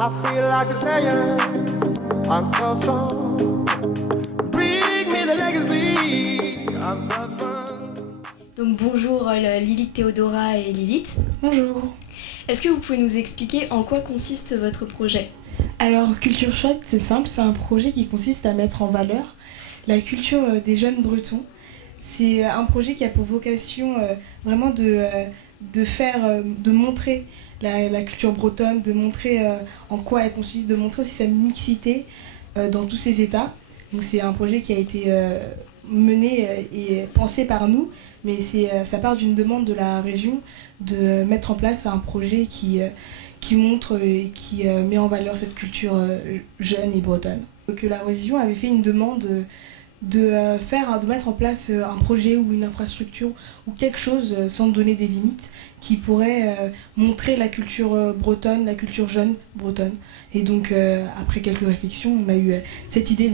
I feel like a sailor. I'm so strong. Bring me the legacy. I'm so fun. Donc bonjour Lilith Théodora et Lilith. Bonjour. Est-ce que vous pouvez nous expliquer en quoi consiste votre projet ? Alors Culture Shot, c'est simple, c'est un projet qui consiste à mettre en valeur la culture des jeunes bretons. C'est un projet qui a pour vocation vraiment de montrer la culture bretonne, de montrer en quoi elle consiste, de montrer aussi sa mixité dans tous ses états. Donc c'est un projet qui a été mené et pensé par nous, mais ça part d'une demande de la région de mettre en place un projet qui montre et qui met en valeur cette culture jeune et bretonne. Donc la région avait fait une demande de mettre en place un projet ou une infrastructure ou quelque chose sans donner des limites qui pourrait montrer la culture bretonne, la culture jeune bretonne. Et donc après quelques réflexions, on a eu cette idée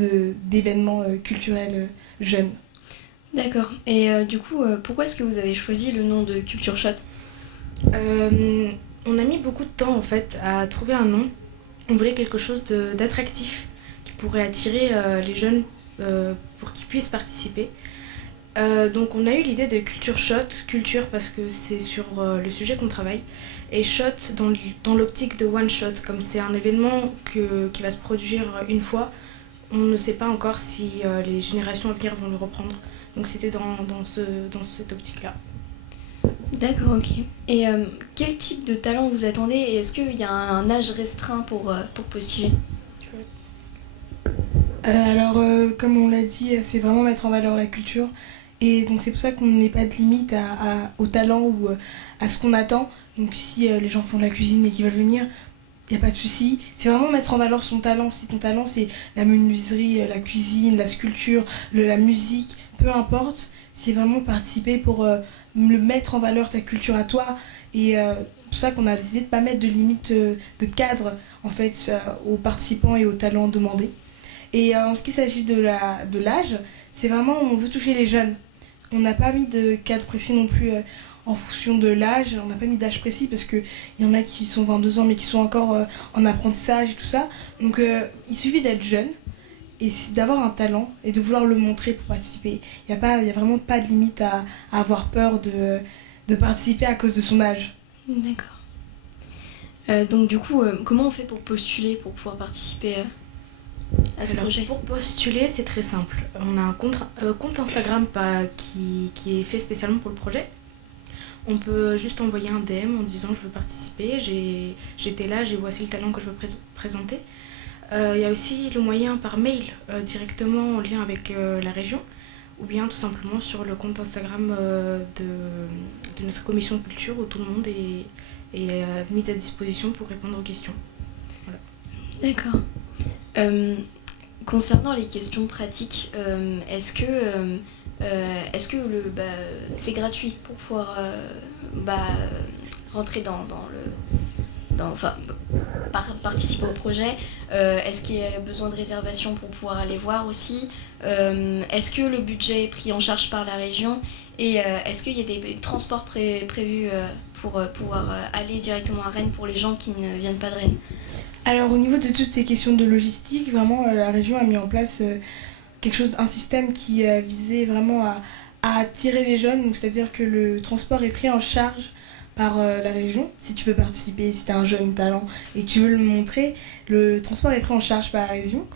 d'événements culturels jeunes. D'accord. Et du coup, pourquoi est-ce que vous avez choisi le nom de Culture Shot ? On a mis beaucoup de temps en fait à trouver un nom. On voulait quelque chose d'attractif qui pourrait attirer les jeunes pour qu'ils puissent participer. Donc on a eu l'idée de Culture Shot, culture parce que c'est sur le sujet qu'on travaille, et shot dans l'optique de one shot, comme c'est un événement qui va se produire une fois, on ne sait pas encore si les générations à venir vont le reprendre. Donc c'était dans cette optique-là. D'accord, ok. Et quel type de talent vous attendez et est-ce qu'il y a un âge restreint pour postuler ? Comme on l'a dit, c'est vraiment mettre en valeur la culture. Et donc c'est pour ça qu'on n'est pas de limite au talent ou à ce qu'on attend. Donc si les gens font de la cuisine et qu'ils veulent venir, il n'y a pas de souci. C'est vraiment mettre en valeur son talent. Si ton talent c'est la menuiserie, la cuisine, la sculpture, la musique, peu importe. C'est vraiment participer pour le mettre en valeur ta culture à toi. Et c'est pour ça qu'on a décidé de ne pas mettre de limite de cadre en fait, aux participants et aux talents demandés. Et en ce qui s'agit de l'âge, c'est vraiment on veut toucher les jeunes. On n'a pas mis de cadre précis non plus en fonction de l'âge. On n'a pas mis d'âge précis parce qu'il y en a qui sont 22 ans mais qui sont encore en apprentissage et tout ça. Donc il suffit d'être jeune et d'avoir un talent et de vouloir le montrer pour participer. Il n'y a vraiment pas de limite à avoir peur de participer à cause de son âge. D'accord. Donc du coup, comment on fait pour postuler, pour pouvoir participer à ce projet ? Pour postuler, c'est très simple. On a un compte Instagram qui est fait spécialement pour le projet. On peut juste envoyer un DM en disant je veux participer, j'étais là, voici le talent que je veux présenter. Il y a aussi le moyen par mail directement en lien avec la région ou bien tout simplement sur le compte Instagram de notre commission culture où tout le monde est mis à disposition pour répondre aux questions. Voilà. D'accord. Concernant les questions pratiques, est-ce que c'est gratuit pour pouvoir rentrer participer au projet ? Est-ce qu'il y a besoin de réservation pour pouvoir aller voir aussi ? Est-ce que le budget est pris en charge par la région ? Et est-ce qu'il y a des transports prévus pour pouvoir aller directement à Rennes pour les gens qui ne viennent pas de Rennes ? Alors au niveau de toutes ces questions de logistique, vraiment la région a mis en place un système qui visait vraiment à attirer les jeunes, donc c'est-à-dire que le transport est pris en charge par la région. Si tu veux participer, si tu as un jeune talent et tu veux le montrer, le transport est pris en charge par la région.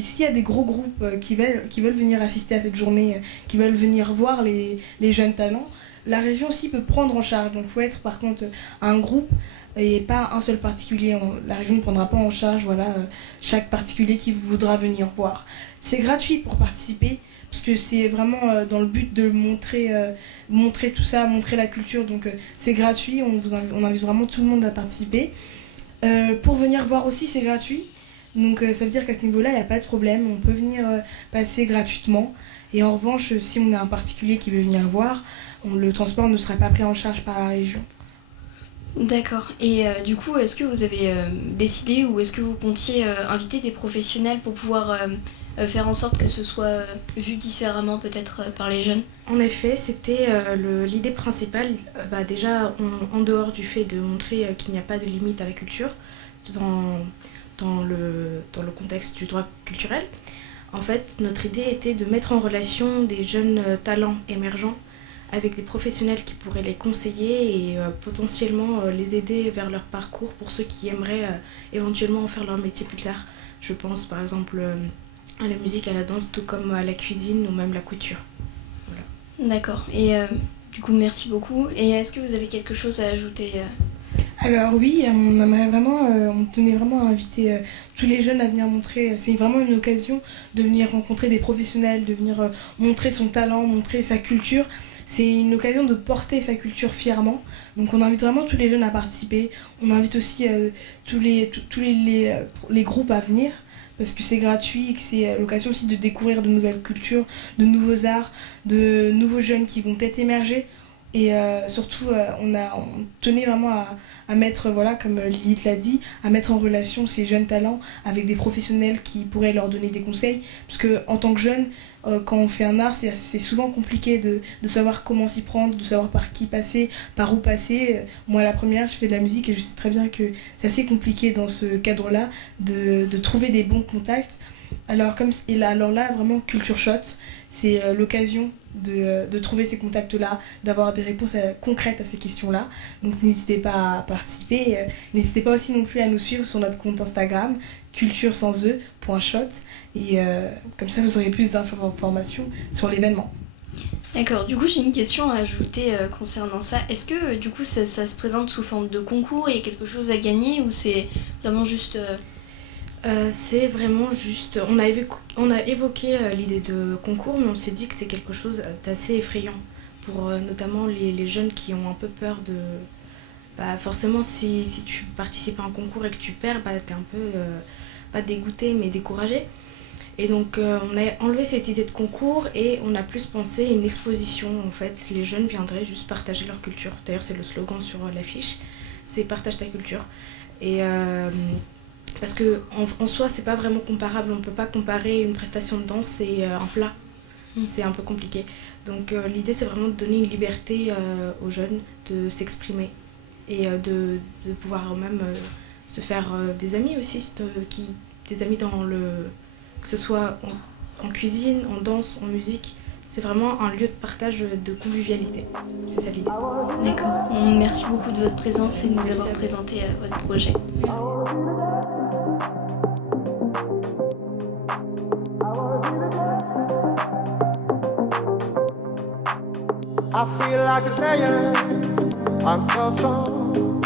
S'il y a des gros groupes qui veulent venir assister à cette journée, qui veulent venir voir les jeunes talents, la région aussi peut prendre en charge. Donc il faut être par contre un groupe et pas un seul particulier. La région ne prendra pas en charge chaque particulier qui voudra venir voir. C'est gratuit pour participer parce que c'est vraiment dans le but de montrer tout ça, montrer la culture. Donc c'est gratuit, on invite vraiment tout le monde à participer. Pour venir voir aussi, c'est gratuit. Donc ça veut dire qu'à ce niveau-là, il n'y a pas de problème. On peut venir passer gratuitement. Et en revanche, si on a un particulier qui veut venir voir, le transport ne sera pas pris en charge par la région. D'accord. Et du coup, est-ce que vous avez décidé ou est-ce que vous comptiez inviter des professionnels pour pouvoir faire en sorte que ce soit vu différemment peut-être par les jeunes? En effet, c'était l'idée principale, déjà en dehors du fait de montrer qu'il n'y a pas de limite à la culture dans, dans le contexte du droit culturel. En fait, notre idée était de mettre en relation des jeunes talents émergents avec des professionnels qui pourraient les conseiller et potentiellement les aider vers leur parcours pour ceux qui aimeraient éventuellement en faire leur métier plus tard. Je pense par exemple à la musique, à la danse, tout comme à la cuisine ou même la couture. D'accord. Et du coup, merci beaucoup. Et est-ce que vous avez quelque chose à ajouter Alors oui, on aimerait vraiment, on tenait vraiment à inviter tous les jeunes à venir montrer, c'est vraiment une occasion de venir rencontrer des professionnels, de venir montrer son talent, montrer sa culture. C'est une occasion de porter sa culture fièrement. Donc on invite vraiment tous les jeunes à participer. On invite aussi les groupes à venir parce que c'est gratuit et que c'est l'occasion aussi de découvrir de nouvelles cultures, de nouveaux arts, de nouveaux jeunes qui vont peut-être émerger. Et surtout, on tenait vraiment à mettre, voilà, comme Lilith l'a dit, à mettre en relation ces jeunes talents avec des professionnels qui pourraient leur donner des conseils. Parce qu'en tant que jeune, quand on fait un art, c'est souvent compliqué de savoir comment s'y prendre, de savoir par qui passer, par où passer. Moi, la première, je fais de la musique et je sais très bien que c'est assez compliqué dans ce cadre-là de trouver des bons contacts. Alors là, vraiment, Culture Shot, c'est l'occasion de trouver ces contacts-là, d'avoir des réponses concrètes à ces questions-là. Donc n'hésitez pas à participer. N'hésitez pas aussi non plus à nous suivre sur notre compte Instagram, culture.shot. Et comme ça, vous aurez plus d'informations sur l'événement. D'accord, du coup j'ai une question à ajouter concernant ça. Est-ce que du coup ça se présente sous forme de concours, il y a quelque chose à gagner ou c'est vraiment juste... C'est vraiment juste... On a évoqué l'idée de concours, mais on s'est dit que c'est quelque chose d'assez effrayant pour notamment les jeunes qui ont un peu peur de... forcément, si tu participes à un concours et que tu perds, t'es un peu, pas dégoûté, mais découragé. Et donc, on a enlevé cette idée de concours et on a plus pensé à une exposition. En fait, les jeunes viendraient juste partager leur culture. D'ailleurs, c'est le slogan sur l'affiche, c'est « Partage ta culture ». Et... parce que en soi c'est pas vraiment comparable, on peut pas comparer une prestation de danse et un plat, c'est un peu compliqué. Donc l'idée c'est vraiment de donner une liberté aux jeunes de s'exprimer et de pouvoir même se faire des amis aussi, des amis que ce soit en cuisine, en danse, en musique. C'est vraiment un lieu de partage de convivialité, c'est ça l'idée. D'accord, merci beaucoup de votre présence et de nous avoir présenté votre projet. I feel like a sailor. I'm so strong.